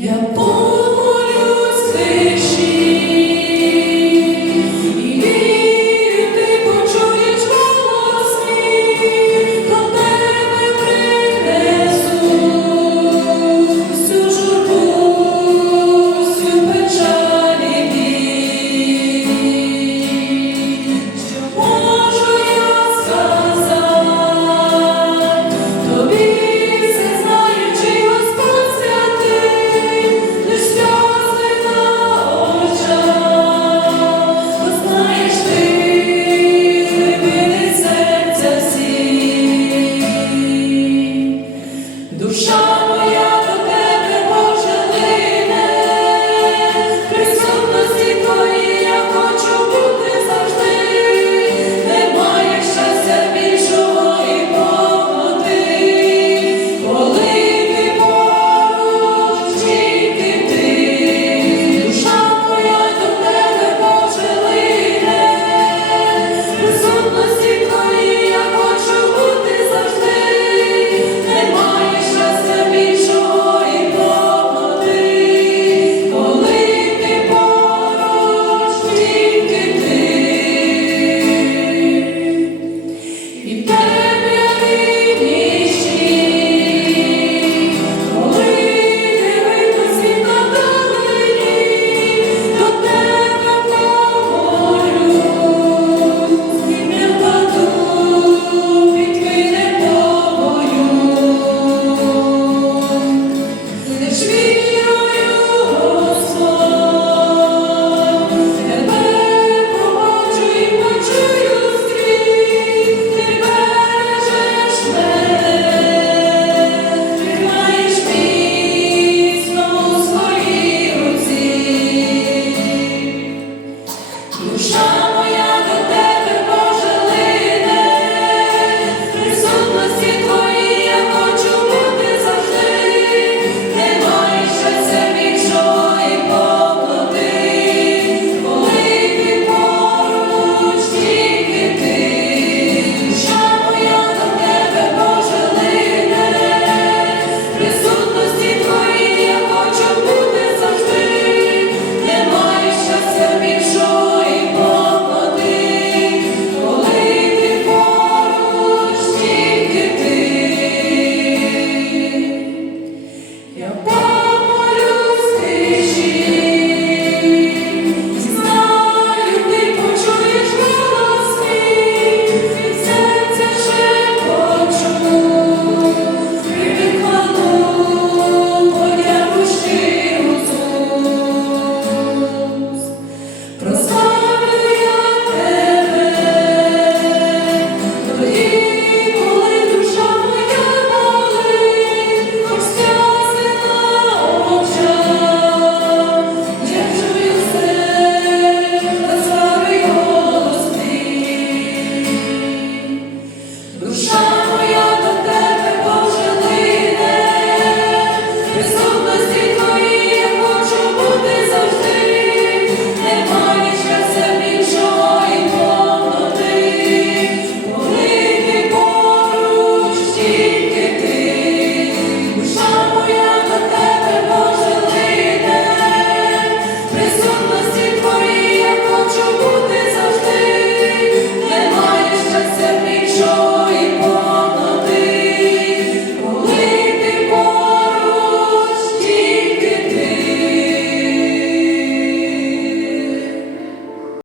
Я Душа моя.